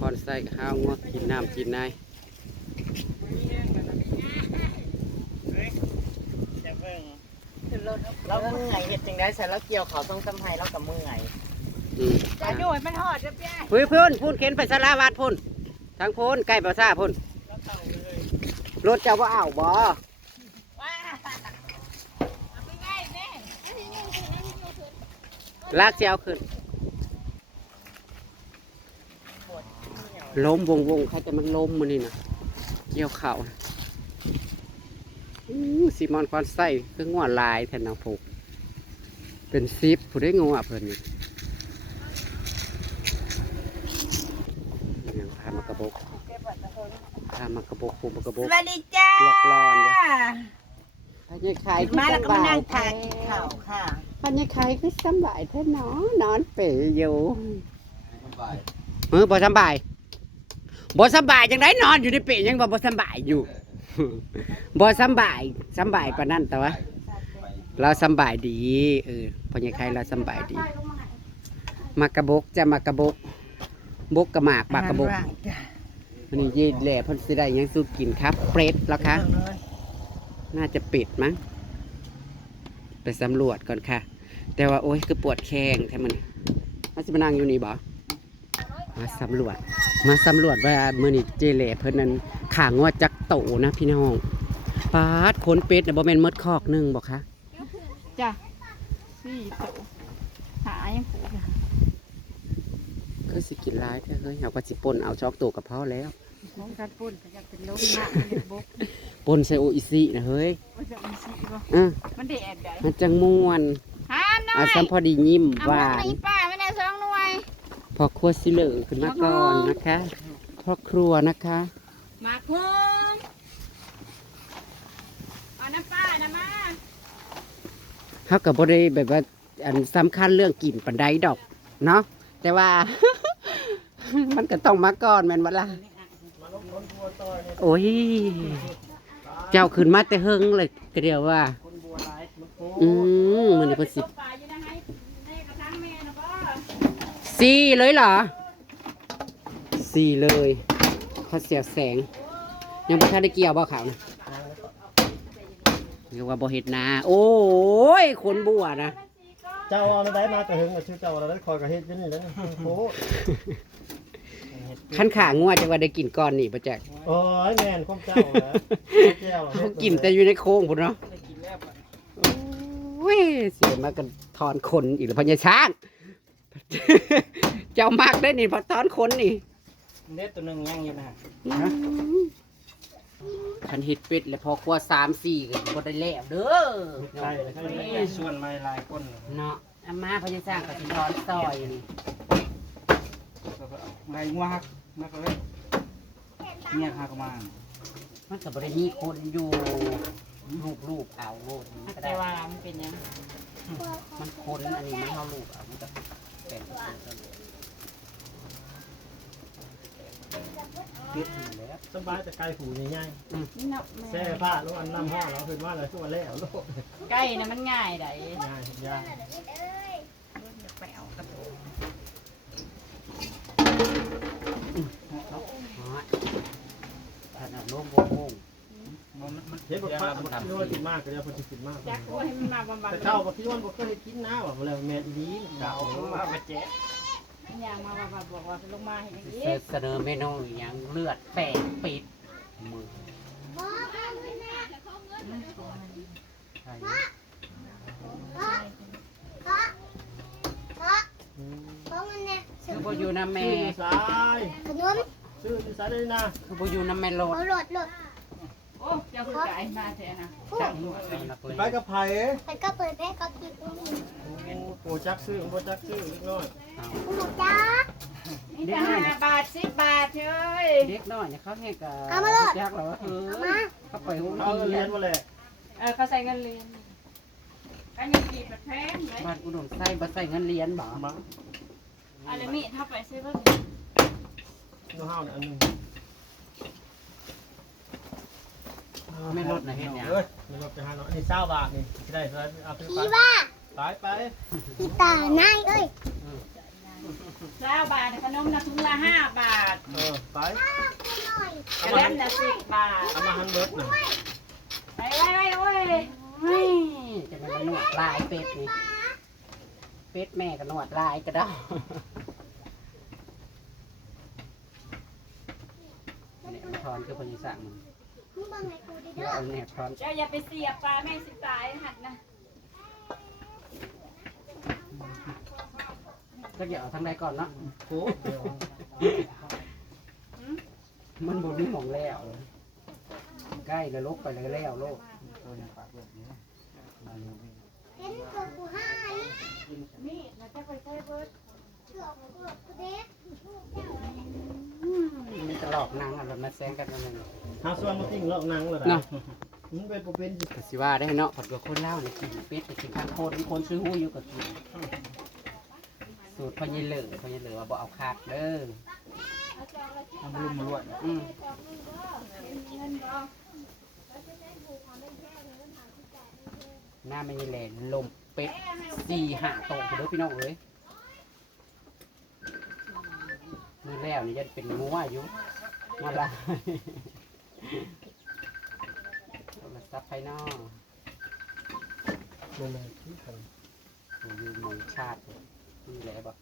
คอนไส้ข้าวงวกินน้ำกินนายเราเมื่อยเห็ดจังได้ใส่แล้วเกี่ยวเขาต้องทำให้เรากับเมื่อยจะโดดมันหอดจะเปี้ยพูนเข็นไปสารวัตรพูนทางพูนใกล้ปราสาทพูนรถเจ้าว่าอ้าวบ่ลากเจ้าขึ้นล้มวงใครจะมันล้มมันนี่นะเกี่ยวเข่าซีมอนควันไส้คืองัวลายแทนน้ำผูกเป็นซิปผู้ได้งัวเพิ่นนี่ยังพามากระบอกพามากระบอกผูกกระบอกสวัสดีจ้าหลอกลอนเนี่ยพันยายไข่มาแล้วก็มานั่งทานข้าวค่ะพันยายไข่คือสบายแท้เนาะนอนเป๋อยู่บ่สบายบ่สบายจังไดนอนอยู่ในเป๋ยังบ่สบายอยู่บ่สบายปานนั้นแต่ว่าเราสบายดีพันยายไข่เราสบายดีมากระบอกจะมากระบอกบกกระหมากบากกระบอกวันนี้ยีแหล่เพิ่นสิได้ยังสู้กินครับเปรตแล้วคะน่าจะปิดมั้งไปสำรวจก่อนค่ะแต่ว่าโอ๊ยคือปวดแข้งแท้มันมาสิมานั่งอยู่นี่บ่มาสำรวจว่ามื้อนี้เจแหล่เพิ่นนั้นขางว่าจักโตนะพี่น้องปาดขนเป็ดน่ะบ่แม่นมดคอกนึงบ่คะจ้ะ4โตหายังผูกคือสิกินหลายแท้เฮ้ยเฮาก็สิป่นเอาช็อกโตกับพอแล้วของการปุ่นก็จะเป็นล้มหน้าบกป่นใส่โออิซินะเฮ้ยมันจะมีสีบ่ มันแดดได้มันจังม่วนหามหน่อยเอาซ้ำพอดียิ้มหวานเอาป้าไม่ได้2หน่วยพอครัวสิเหลือขึ้นมาก่อนนะคะพ่อครัวนะคะมาพุ่งเอาน้ำป้านะมาเขากับบ่ได้แบบว่าอันสำคัญเรื่องกินปันไดดอกเนาะแต่ว่า มันก็ต้องมาก่อนแม่นบ่ล่ะโอ้ยเจ้าขึ้นมาแต่เฮิงเลยก็เดียวว่ามื้อนี้เพิ่นสิสี่เลยเหรอสี่เลยเขาเสียแสงยังบ่ทันได้เกี่ยวบ่ขาวนะเรียกว่าบ่เฮ็ดนาโอ้ยคนบัวนะเจ้าเอาได้มาแต่หึงชื่อเจ้าเราได้คอยกับเฮ็ดอยู่นี่แล้วโอ้ขั้นขางัวจะว่าได้กินก้อนนี่ประจักษ์โอ้ยแม่นของเจ้าแล้วแก้วเขากินแต่อยู่ในโค้งพุ่นเนาะโอ้ยเสียมากันทอนคนอีกแล้วพญาช้าง เจ้ามากได้นี่พอทอนคนนี่เน็ตตัวนึงยังอยู่นะฉันเฮ็ดเป็ดแล้วพอครัว3-4ก็บ่ได้แล้วเด้อใช่ส่วนไม้ลายก้นเนาะอามาพญาช้างก็สิทอนซอยนี่ไม้งัวฮักมาเลยเนี่ยฮักมามันก็บ่ได้มีคนอยู่รูปเอาโลดมันก็ได้แต่ว่ามันเป็นยังมันคนอันนี้มันเฮารูปเอามันก็แปลงเด็ดอยู่แล้วสบายแต่ไก่ผูง่ายนับๆแช่ผ้าแล้วอันน้ำห่อเราขึ้นว่าอะไรทุกวันแล้วโลกใกล้นะมันง่ายได้ง่ายยากไปเอากระโดดถ้าเอาลงวงเห็นบอกว่ามันคิดว่ากินมากก็จะพอกินมากจักว่าให้มันมาบำบัดแต่เจ้าบอกคิดว่าบอกเคยกินน้ำแบบอะไรแม่ดีเก่ามาไปแจ๊อย่างมาบำบัดบอกว่าลงมาให้อย่างนี้เสนอเมนูอย่างเลือดแตกปิดมือคือบ่อยู่น้ำแม่สายขนมชื่อสายเลยนะคือบ่อยู่น้ำแม่โลดโอ้เจ้าคือไก่มาแท้นะไปกับไผ่มันก็เปิดให้เขากินอุ้มโอ้จักซื้อโบจักซื้อเล็กน้อยหมูจ้านี่จะ5 บาท10 บาทเฮ้ยเด็กน้อยเขาให้กับยักษ์เหรอเขาไปห้องเขาเรียนว่าแหละเขาใส่เงินเรียนอันนี้กี่แพงเลยบ้านอุดมใส่บ่ใส่เงินเหรียญบ่มาอะไรมีถ้าไปซื้อบ้างดูห้าวอันนึงไม่ลดนะเฮ็ดหยังเอ้ยไม่ลดจะหาเนาะนี่20 บาทนี่จะได้เอาไปพี่ว่าไปพี่ตานายเอ้ย 20 บาทขนมนะถุงละ5 บาทไปกระเล่มละ10 บาทเอามาหันเบิดหน่อยไปโอ้ยเฮ้ยจะเป็นนวดลายเป็ดนี่เป็ดแม่ก็นวดลายก็ได้เนี่ยทอนคือพญิสั่งมันมึงบังไงกูดิเด้อเอาเนี่ยทอนเจ้าอย่าไปเสียบปลาแม่งสิตายหัดนะก็เดี๋ยวเอาทางใดก่อนเนาะโอ้เดี๋ยวมันบ่มีหม่องแล้วใกล้แล้วลกไปแล้วโลกเห็นตัวกูให้มีดนะเจ้าไปใช้เบิดเสือกกูเด็กมันจะหลอกนางอะไรมาแซงกันนั่นเองหาส่วนมาติ้งเลาะนังเลยเนาะมึงเป็นบ่เป็นสิก็สิว่าได้เนาะผัดกับคนเล่าเนี่ยกินเป็ดไปกินข้างคนซื้อหู้อยู่กับกินสูตรพญิเหลือว่าบ่เอาคาดเด้อทำรุมมาล้วนอืมเงินบ่หน้าไม่มีแหล่ลมเป็ด4-5ตัวเด้อพี่น้องเอ้ยนี่แล้วนี่จะเป็นงัวอยู่งัวลายมาซับภายนอกนั่นแหละที่ทอยู่หมองชาตินี่แหละบ่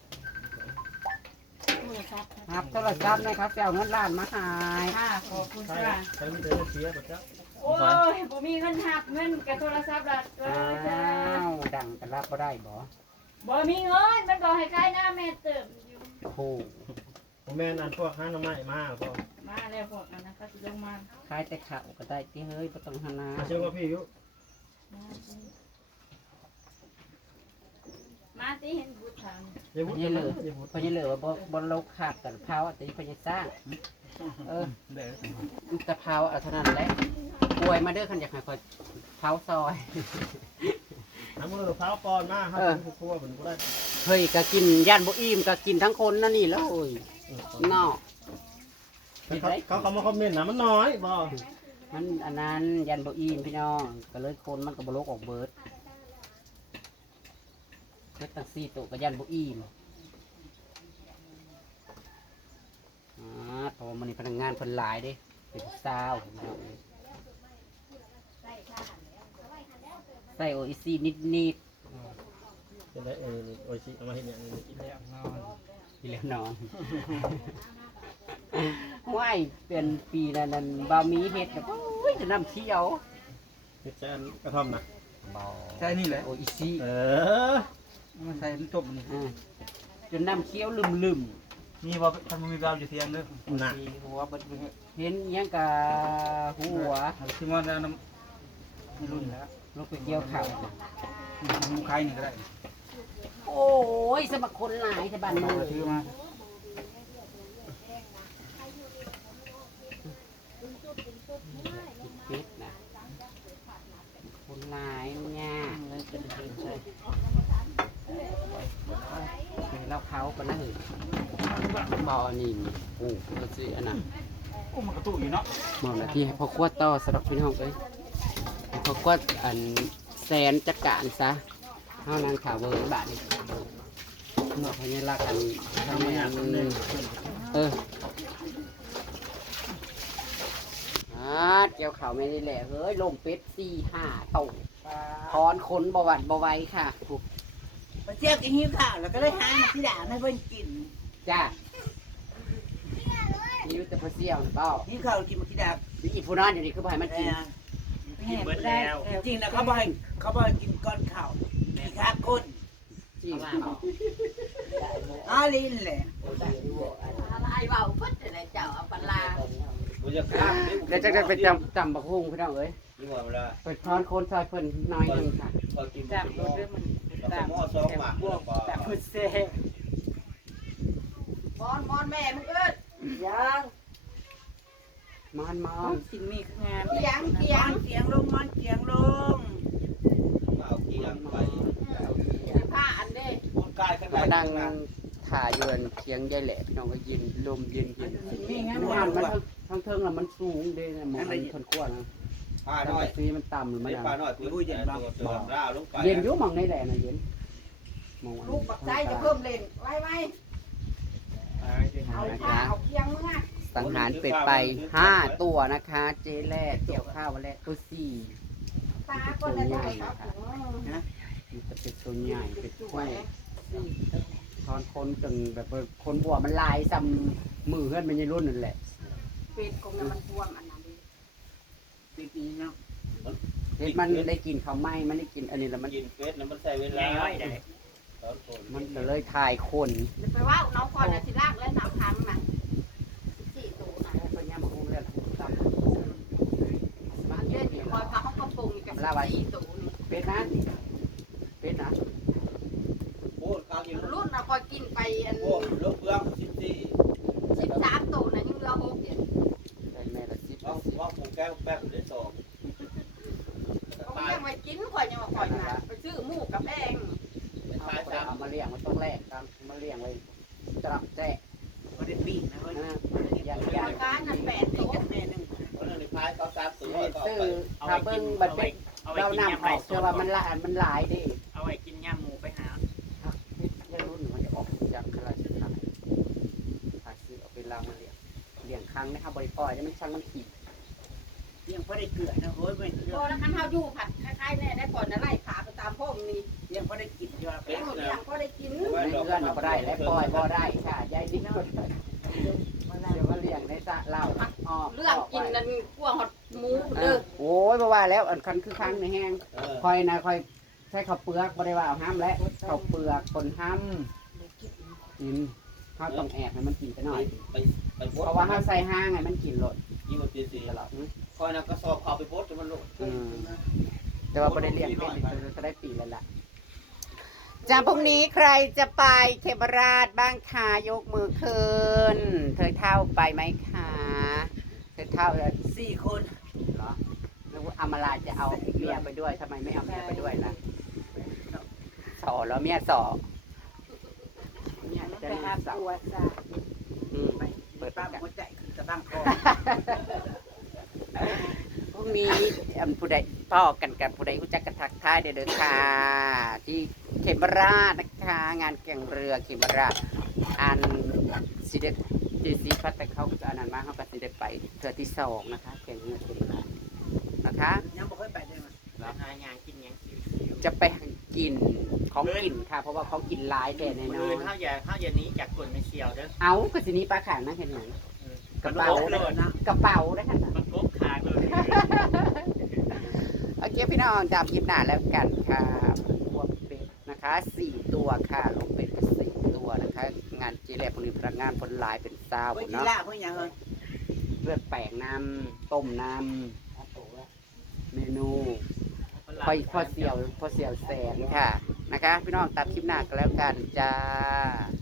โทรศัพท์ครับโทรศัพท์นะครับจะเอาเงินล้านมาขายค่ะขอบคุณำใช่ค่ะใช้ไม่ได้เสียบ่จ้ะโอ้ยบ่มีเงินหักเงินกับโทรศัพท์ละจ้าอ้าวดังกันรับก็ได้บ่บ่มีเงินมันบอกให้ใกล้หน้าแม่เติมอยู่โอ้โหผมแม่นอันพวกห้าน้ำไม้มาบ่มาแล้วพวกนั้นนะเขาสิลงมาขายแต่ข้าวก็ได้ที่เฮ้ยบ่ต้องหานาเชื่อว่าพี่อยู่มาสิเห็นบุตรทางอย่าพพูดญเหลืออย่าพูดพญเหลือบ่โลกขาดกันเผาแต่พญสร้างเออเด้อแต่เผาเอาเท่านั้นแหละป่วยมาเด้อคันอยากให้คอยเผาซอยน้ำมือเท้าปอนมาครับผมกลัวผมก็ได้เฮ้ยก็กินย่านบ่อิ่มก็กินทั้งคนนั่นนี่แล้วโอ้ยนอกเขามาคอมเมนต์นะมันน้อยบ่มันอันนั้นยันบ่อิ่มพี่น้องก็เลยคนมันก็บ่โลกออกเบิดเฮ็ดตั้ง4ตัวก็ยันบ่อิ่มเพราะว่ามันนี่พนักงานเพิ่นหลายเด้เป็นสาวพี่น้องเอ้ยใส่โออิซีนิดเป็นไรโอ้ยสิเอามาเห็นอย่างนี้กินแล้วๆพี่แล้วน้อง ว้ายเป็นปีนั้นบะหมี่เฮ็ดแบบโอ้ยจะน้ำเขียวเฮ็ดแจนกระท่อมนะใช่นี่แหละโออิซีอมันใส่มันจบนี่จนน้ำเขียวลืมมีว่าท่านมีดาวอยู่เทียงเด้อหนักมีหัวเบิดมือๆเห็นอิหยังกะหัวที่มันน้ำมีรุ่นแล้วลงไปเกี่ยวข้าวมุกไข่นี่ก็ได้โอ้ยสมัครคนหลายแต่บ้านเมืองถือมาปิดนะคนหลายเนี่ยเราเขาปะนะเหรอบอนี่โอ้ก็สิอันน่ะโอ้มันกระตุกอยู่เนาะมองหน้าที่ให้พ่อขวดต่อสำหรับพี่น้องเอ้ยให้พ่อขวดอันแสนจัดการซะเฮานางถาวเวอร์บาทนี่หมดพญาลักษณ์อันทำงานเกี่ยวข่าวไม่ได้แหละเฮ้ยลงเป็ด4-5ตัวถอนขนบหวัดบไหว้ค่ะมาเที่ยวกินหิวข้าวแล้วก็เลยหามาที่ด่านให้เพิ่นกินจ้านี่รู้แต่พระเสี่ยวหรือเปล่าหิวข้าวกินมาที่ด่านนี่อีผู้นอนอยู่นี่คือบ่ให้มันกินกินเบิดแล้วจริงๆนะเขาบอกให้กินก้อนข้าวมีข้าวก้นจริงเปล่าอ้าลินแหละอะไรเบาพุดอะไรเจ้าเอาปลากูจะข้ามนี่เดี๋ยวจะได้ไปจำบักฮุงพี่น้องเอ้ยนี่ว่าเวลาไปถอนโคนซอยเพิ่นน้อยหนึงค่ะพอกินจับรถด้วยมันแล้วก็หม้อซองหมักแล้วก็แต่พุดเซ่มอนแม่มึงเอิ้นยังมอนสิ่งมีงานเสียงลงมันเสียงลงเอาเกียงไปผ้าอันเด้ปูนกายขึ้นไปมานั่งถ่ายอยู่อันเคียงยายแหละพี่น้องก็ยินลมเย็นมีงั้นมันว่ามันทั้งเทิงแล้วมันสูงเด้นะหมองมันทนกว้างนะผ้าแต่น้อยสีมันต่ำหรือมันผ้าน้อยพื้นตัวร่าลงไปเย็นอยู่หมองในแหละนะเย็นหมองลูกปักใจจะเพิ่มเล่นไว้นะคะสังหารเป็ดไป5ตัวนะคะ เจแล่เกี่ยวข้าววันแรกตัว4ตัวใหญ่นะคะนี่จะเป็นตัวใหญ่เป็นถ้วยทอนคนจนแบบว่าคนบัวมันลายซ้ำมือเพื่อนมันยังรุ่นนั่นแหละเป็ดคงมันท่วมอันนั้นปีนี้เนาะเห็ดมันได้กินข้าวไหม้มันได้กินอันนี้แล้วมันกินเฟสนะมันใส่เวลาตอนฝนมันก็เลยถ่ายคนไปว่าน้องก่อนสิลากแล้วน้ำทำนะ4ตัวนะพญามาอุ้มเลยล่ะตามมันเล่นคอยพาเขากระปุงกับ4ตัวนี่เป็ดนะเป็ดนะโอ้ข้าวกินรุ่นนะคอยกินไปอันโอ้ลูกเบื้อง 13ตัวนะยังเหลือ6เนี่ยได้แม่ละสิบว่าผูกแก้วแป๊บได้สองเขายังไม่กินคอยยังมาคอยนะไปซื้อหมูกับแป้งตายสามเอามาเลี้ยงมันต้องแลกตามมาเลี้ยงไว้จับแจ๊ะบ่ได้ปีกนะเฮ้ยอย่างราคานั้น8ตัวแม่นึงคนนึงในพายเขาสามตัวซื้อถ้าเบิ้งบัดเป็นเรานำออกเชื่อว่ามันหลายดิเอาไว้กินย่างหมูไปหายังรุ่นมันจะออกจากคลาสสิกถ้าซื้อเอาไปลางมาเลี้ยงครั้งนะครับบริปล่อยจะไม่ช่างมันขี่ยังบ่ได้เกลือนะเฮ้ยไม่เกลืพออแล้วคันเฮาอยู่ผัดคล้ายๆแน่ได้ก่อนนะไล่ขาไปตามพวกนี้ยังบ่ได้กินอยู่เลี้ยงก็ได้กินในเพื่อนก็ได้และปล่อยก็ได้ค่ะยายดิ้นก็ได้เดี๋ยวมาเลี้ยงในสระเหล้าออกเรื่องกินนั่นกลัวหดหมูเด้อโอ้ยบ่ว่าแล้วอันคันคือครั้งในแห้ง คอยนะคอยใช้ข้าวเปลือกบ่ได้ว่าเอาห้ามและข้าวเปลือกคนห้ามกินข้าวต้องแอบให้มันกินไปหน่อยไปเพราะว่าข้าวใส่ห้างไงมันกินหลดยี่สิบปีสี่ตลอดคอยนะกระสอบเขาไปโพสต์มันโลดแต่ว่าบ่ได้เลี้ยงเป็นจะได้ปีแล้วล่ะจากพรุ่งนี้ใครจะไปเขมราชบ้างคะยกมือขึ้นเธอเท่าไปไหมคะเธอเท่า 4 คนเหรอแล้วอมราจะเอาเมียไปด้วยทำไมไม่เอาเมียไปด้วยล่ะสอแล้วเมียสอเมียจะไปมีอาบสาวตัวจ้ะเปิดป้าประกาศหัวใจคือกระตั้งคอพรุ่งนี้ผู้ใดพ่อกันกับผู้ใดรู้จักกระทักทายเด้อค่ะ ที่เขมราชนะคะ งานแข่งเรือเขมราชอันสิเดจีซีพัดแต่เขาก็จะอันนั้นมาเขาก็สิเดไปเทือที่2นะคะแข่งเรือเขมราชนะคะยังบ่เคยไปได้มั้ยแล้วหายางกินยังจะไปกินของกินค่ะ เพราะว่าเขากินหลายแต่ในน้อข้าวย ข้าวยานี้จากคนไม่เชียวเด้อเอาก็สินี้ปลาขางนะเห็นไหมกระเป๋าเลยนะกระเป๋าได้ค่ะมันกบขาเลยโอเคพี่น้องจำคลิปหน้าแล้วกันค่ะพวกเป็ดนะคะ4ตัวค่ะลงเป็ดก็4ตัวนะคะ งานจีแลพวกนี้พนักงานคนหลายเป็นซาวเฮ้ยกีเนาะฬาเพิ่นยังเฮ้ยเลือดแปลงน้ำต้มน้ำเมนูพอเสี่ยวแสนค่ะนะคะ พี่น้องตามคลิปหน้าก็แล้วกันจ้า